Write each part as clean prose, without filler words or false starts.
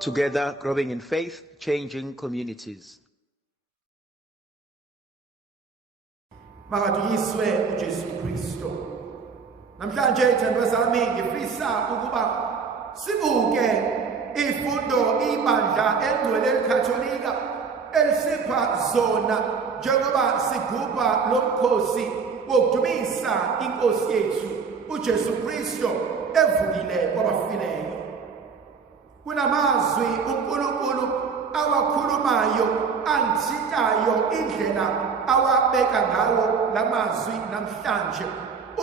Together, growing in faith, changing communities. Isizwe uJesu Kristo. Namhlanje ithandwa zami ngifisa ukuba sibuke ifundo ibandla engcwele elikatholika elisipha zona njengoba sigubha lomkhosi wokudumisa inkosi yethu uJesu Kristo evukile kwabafileyo. Kunamazwi uNkulunkulu awakhulumayo angithintayo indlela awabeka ngawo lamazwi namhlanje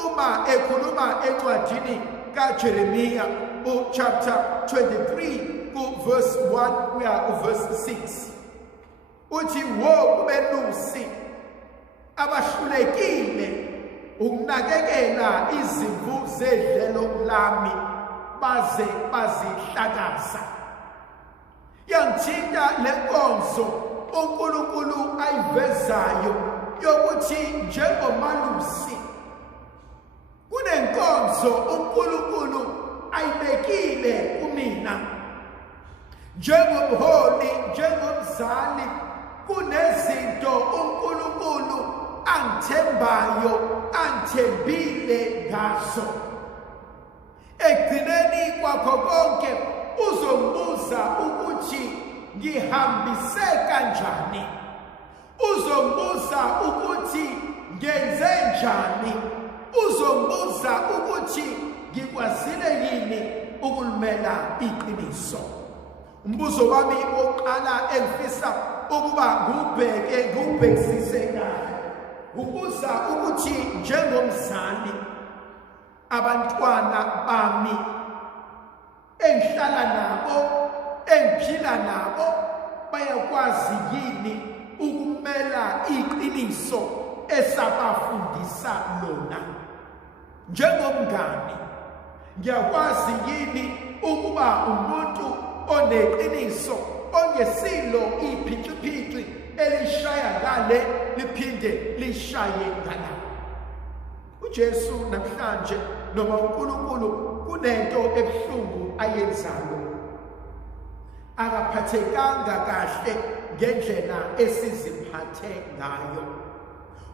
uma ekhuluma encwadini kaJeremiya chapter 23 verse 1 kuya verse 6 uthi wo kubelusi abahlulekile ukunakekela izimvu zedlelo lami baze bazihlakaza. Yangithinta lenkonzo uNkulunkulu ayivezayo yokuthi njengomalusi kunenkonzo uNkulunkulu ayibekile kumina njengomholi, njengomzali. Kunezinto uNkulunkulu angithembayo, angithembile ngazo. Ekugcineni kwakho konke uzongibuza ukuthi ngihambise kanjani, uzongibuza ukuthi ngenze njani, uzongibuza ukuthi ngikwazile yini ukulumela iqiniso. Umbuzo wami oqala engifisa ukuba ngubhekisise kahle ubuza ukuthi njengomzali abantwana bami engihlala nabo, engiphila nabo, bayakwazi yini ukumela iqiniso esabafundisa lona? Njengomngane ngiyakwazi yini ukuba umuntu oneqiniso, ongesilo iphithiphithi elishaya ngale liphinde lishaye ngala? uJesu namhlanje noma uNkulunkulu kunento ebuhlungu ayenzayo, akaphathekanga kahle ngendlela esiziphathe ngayo.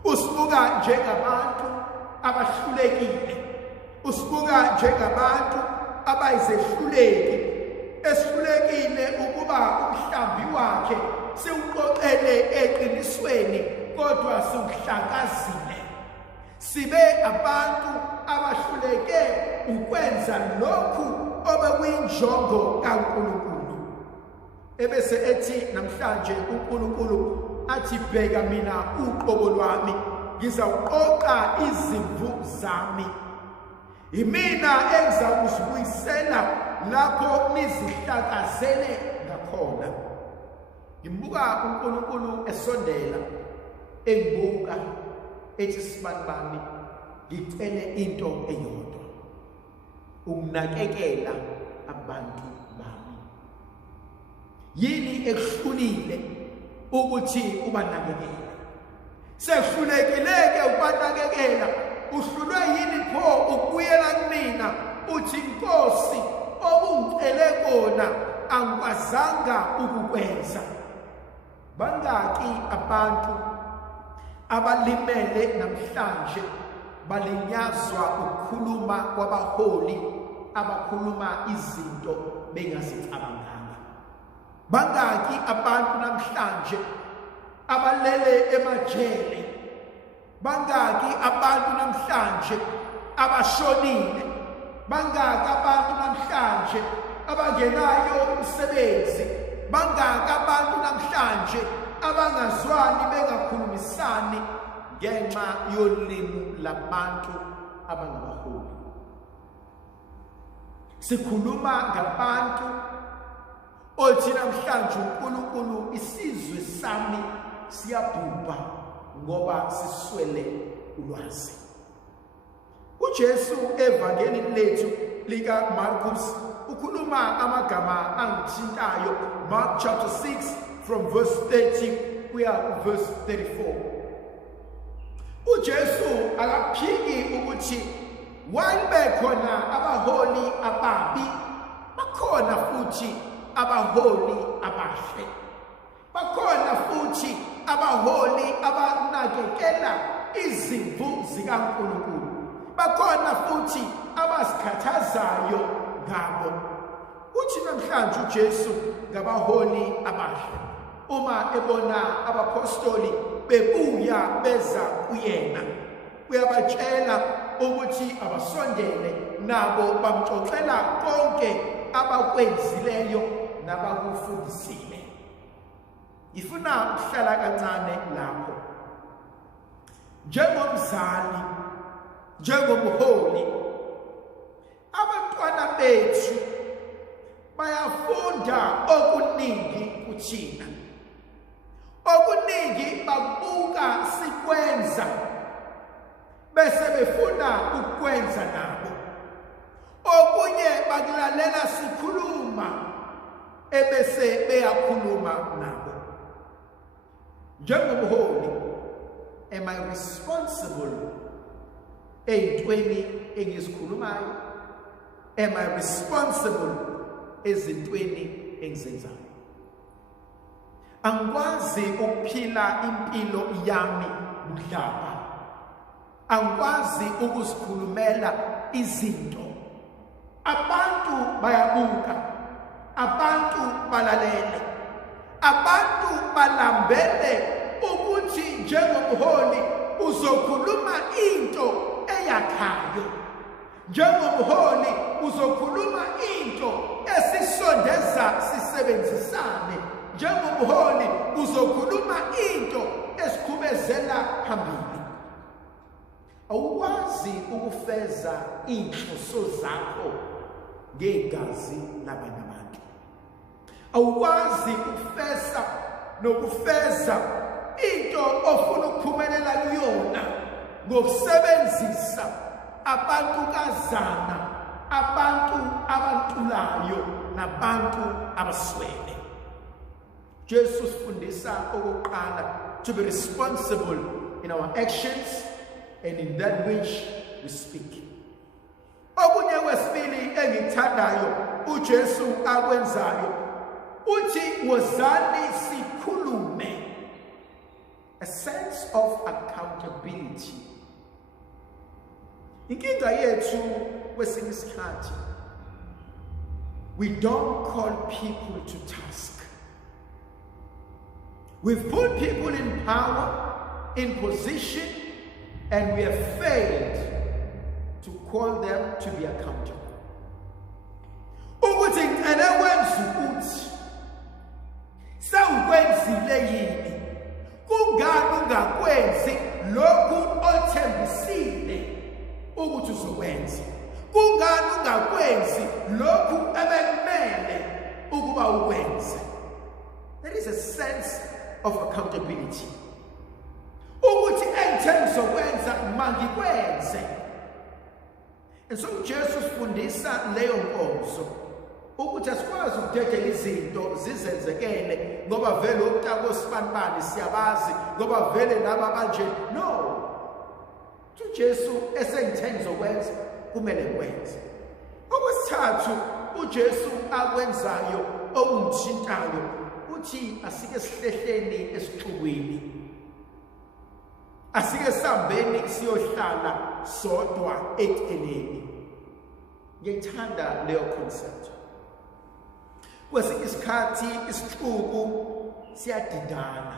Usibuka njengabantu abahlulekile, usibuka njengabantu abayizehluleki, esihlulekile ukuba umhlambi wakhe siwuqoqele eqinisweni kodwa siwuhlakazile. Sibe abantu abahluleke ukwenza lokhu obekuyinjongo kaNkulunkulu. Ebese ethi namhlanje uNkulunkulu athi bheka mina uqobo lwami, ngizawuqoqa izimvu zami. Imina engizakuzibuyisela lapho nizihlakazele ngakhona. Ngimbuka uNkulunkulu esondela engibuka ethi sibanibani ngicele into eyodwa, ukunakekela abantu bami. Yini ekuhlulile ukuthi ubanakekele? Sehlulekileke ubanakekela, uhlulwe yini pho ukubuyela kumina uthi Nkosi obungicele kona angikwazanga ukukwenza? Bangaki abantu abalimele namhlanje balinyazwa ukukhuluma kwabaholi abakhuluma izinto bengazicabanganga? Bangaki abantu namhlanje abalele emajele? Bangaki abantu namhlanje abashonile? Bangaki abantu namhlanje abangenayo umsebenzi? Bangaki abantu namhlanje abangazwani, bengakhulumisani ngenxa yolimi labantu abangabaholi? Sikhuluma ngabantu othi namhlanje uNkulunkulu isizwe sami siyabhubha ngoba siswele ulwazi. uJesu evangelini lethu lika Markus ukhuluma amagama angithintayo. Mark chapter 6 from verse 30 kuya verse 34. uJesu akaphiki ukuthi while bekhona abaholi ababi, bakhona futhi abaholi abahle. Bakhona futhi abaholi abanakekela izimvu zikaNkulunkulu. Bakhona futhi abasikhathazayo ngabo. Uthi namhlanje uJesu ngabaholi abahle. Uma ebona abapostoli bebuya beza kuyena, uyabatshela ukuthi abasondele nabo bamxoxela konke abakwenzileyo nabakufundisile. Ifuna ukuhlala kancane lapho. Njengomzali, njengomholi, abantwana bethu bayafunda okuningi kuthina. Okuningi babuka sikwenza bese befuna ukwenza nabo. Okunye bakulalela sikhuluma ebese beyakhuluma nabo. Njengomholi, am I responsible ey'ntweni engizikhulumayo? Am I responsible ezintweni engizenzayo? Angikwazi ukuphila impilo yami budlabha. Angikwazi ukuzikhulumela izinto. Abantu bayabuka, abantu balalele, abantu balambele ukuthi njengomholi uzokhuluma into eyakhayo. Njengomholi uzokhuluma into esisondeza sisebenzisane. Njengomholi uzokhuluma into esikhubezela phambili. Awukwazi ukufeza inhloso zakho ngegazi labanye abantu. Awukwazi ukufeza into ofuna ukuphumelela kuyona ngokusebenzisa abantukazana, abantu abantulayo nabantu abaswele. Jesus fundisa okokuqala to be responsible in our actions and in that which we speak. Okunye kwesibili engithandayo uJesu akwenzayo uthi wozani sikhulume. A sense of accountability. Inkinga yethu kwesinye isikhathi, we don't call people to task. We've put people in power, in position, and we have failed to call them to be accountable. Ukuthi ngicela wenza ukuthi sawukwenzile yini? Kungani ungakwenzi lokhu othembisile ukuthi uzokwenza? Kungani ungakwenzi lokhu ebekumele ukuba ukwenze? There is a sense of accountability. Ukuthi engithe ngizokwenza mangikwenze. And so uJesu ufundisa leyo nkonzo ukuthi asikwazi ukudedela izinto zizenzekele ngoba vele okutaka osibanibani siyabazi ngoba vele laba kanje. No. uJesu esengithe ngizokwenza kumele ngikwenze. Okwesithathu uJesu akwenzayo okungithintayo uthi asike sihlehleni esixukwini. Asike sambeni siyohlala sodwa eceleni. Ngiyithanda leyo concept. Kwesinye isikhathi isixuku siyadidana.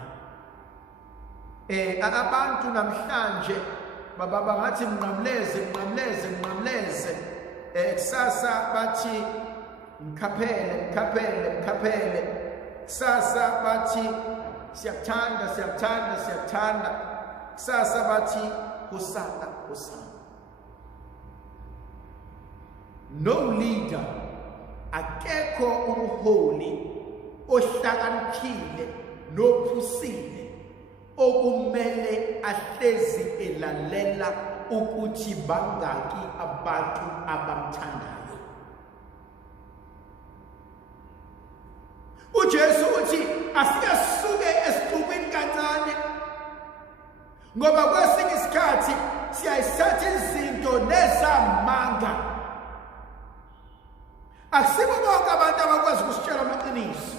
Abantu namhlanje baba bangathi mnqamleze. Kusasa bathi mkhaphele. Kusasa bathi siyakuthanda. Kusasa bathi hosana. No leader, akekho umholi ohlakaniphile nophusile okumele ahlezi elalela ukuthi bangaki abantu abamthandayo. uJesu uthi asiyasuke esixukwini kancane ngoba kwesinye isikhathi siyayithatha izinto nezamanga. Akusibo bonke abantu abakwazi ukusitshela amaqiniso.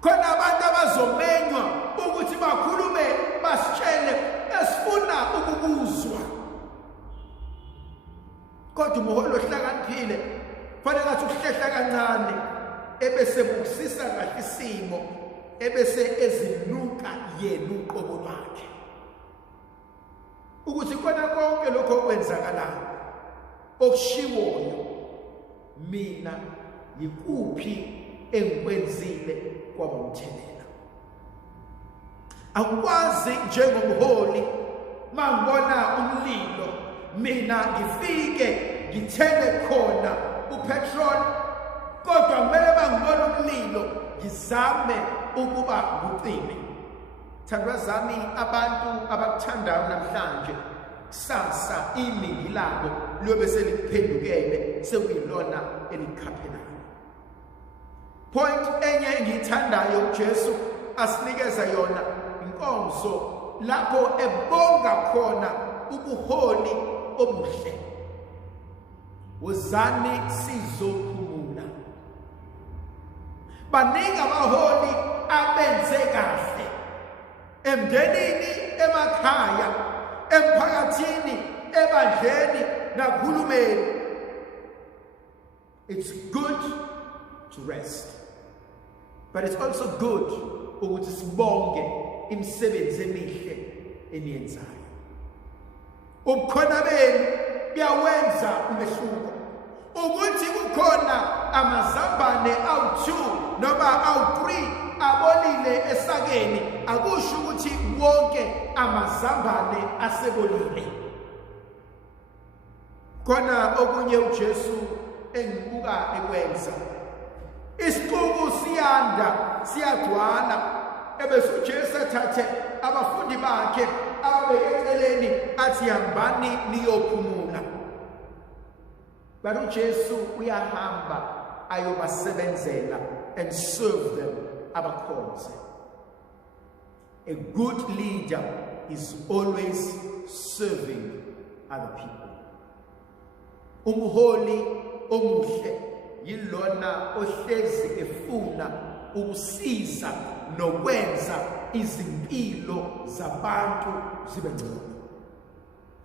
Khona abantu abazomenywa ukuthi bakhulume basitshele esifuna ukubuzwa. Kodwa umuholi ohlakaniphile fanele ngathi ukuhlehla kancane ebese bukusisa kahle isimo ebese ezinuka yena uqobo lwakhe. Ukuthi khona konke lokho okwenzakalayo okushiwoyo mina yikuphi engikwenzile kwaba umthelela. Akwazi njengomholi mangibona umlilo mina ngifike ngithele khona upetrol, kodwa kumele bangibona umlilo ngizame ukuba ngucime. Thandwa zami, abantu abakuthandayo namhlanje kusasa iningi labo liyobe seliphendukele sekuyilona elikhaphelayo. Point enye engiyithandayo uJesu asinikeza yona inkonzo lapho ebonga khona ubuholi obuhle. Wozani sizophumula. Baningi abaholi abenze kahle emndenini, emakhaya, emphakathini, ebandleni nakuhulumeni. It's good to rest, but it's also good ukuthi sibonge imisebenzi emihle eniyenzayo. Ubukhona benu buyawenza umehluko. Ukuthi kukhona amazambane awu-2 noma awu-3 abolile esakeni akusho ukuthi wonke amazambane asebolile. Khona okunye uJesu engibuka ekwenza. Isiqubu siyanda, siyagcwala, ebese uJesu athathe abafundi bakhe ababeke eceleni athi hambani niyophumula. But uJesu uyahamba ayobasebenzela and serve them abakhonze. A good leader is always serving other people. Umholi omuhle yilona ohlezi efuna ukusiza nokwenza izimpilo zabantu zibe ngcono.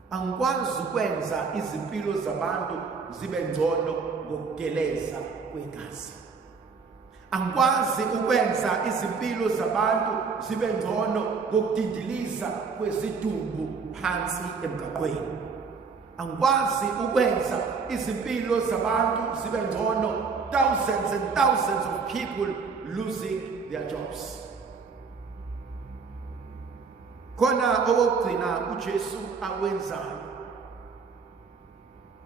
Angikwazi ukwenza izimpilo zabantu zibe ngcono ngokugeleza kwegazi. Angikwazi ukwenza izimpilo zabantu zibe ngcono ngokudindiliza kwezidumbu phansi emgaqweni. Angikwazi ukwenza izimpilo zabantu zibe ngcono, thousands and thousands of people losing their jobs. Khona okugcina uJesu akwenzayo.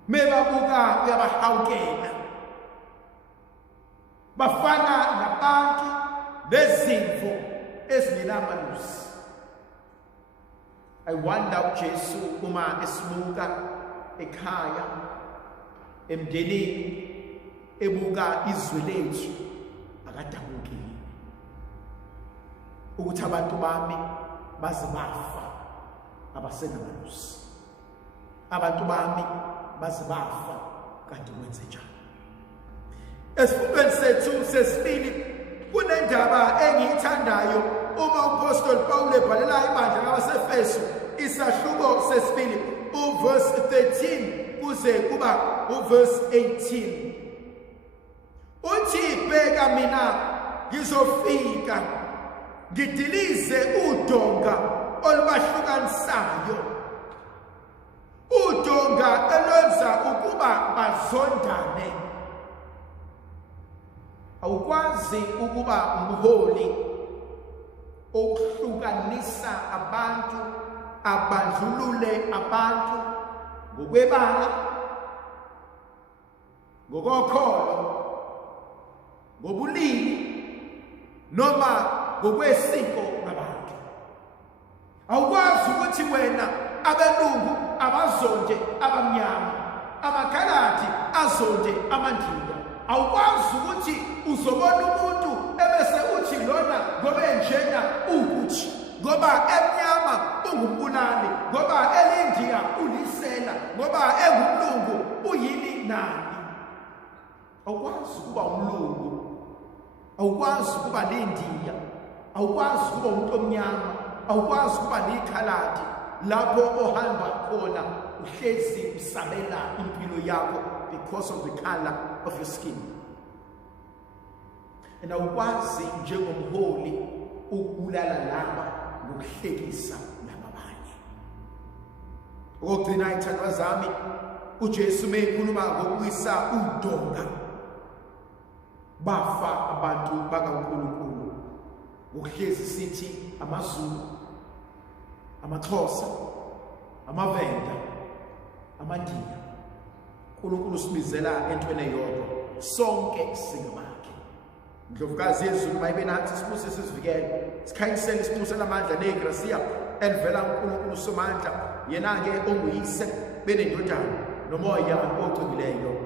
Mebabuka uyabahawukela. Bafana nabantu bezimvo ezingenamelusi. I wonder uJesu uma esibuka ekhaya, emndenini, ebuka izwe lethu akadabuki. Ukuthi abantu bami baze bafa abasenamelusi. Abantu bami baze bafa kanti kwenze njani? Esifundweni sethu sesibili kunendaba engiyithandayo uma uPostoli Paul ebhalela ibandla labaseFesu isahluko sesibili uverse 13 kuze kuba uverse 18. Uthi bheka mina ngizofika ngidilize udonga olubahlukanisayo, udonga elwenza ukuba bazondane. Awukwazi ukuba umholi okuhlukanisa abantu, abandlulule abantu ngokwebala, ngokokholo, ngobulili noma ngokwesiko labantu. Awukwazi ukuthi wena abelungu abazonde abamnyama, amakhaladi azonde amandiya. Awukwazi ukuthi uzobona umuntu ebese uthi lona ngoba enjena ukuthi, ngoba emnyama ungumbulali, ngoba elindiya ulisela, ngoba engumlungu uyini nani. awukwazi ukuba umlungu, awukwazi ukuba lindiya, awukwazi ukuba umuntu omnyama, awukwazi ukuba likhaladi lapho ohamba khona uhlezi usabela impilo yakho because of the color of your skin. And awukwazi njengomholi ukubulala laba ngokuhlekisa nabanye. Okugcina ithandwa zami, uJesu mekhuluma ngokuwisa udonga, bafa abantu bakaNkulunkulu. Ngokuhlezi sithi amaZulu, amaXhosa, amaVenda, amaNdiya, uNkulunkulu sibizela entweni eyodwa, sonke singabakhe. Ndlovukazi yezulu mayibe nathi sibuse sizivikele, sikhanyisele isibuse lamandla negrasiya elivela kuNkulunkulu somandla, yena-ke onguyise benendodana nomoya ogcinileyo.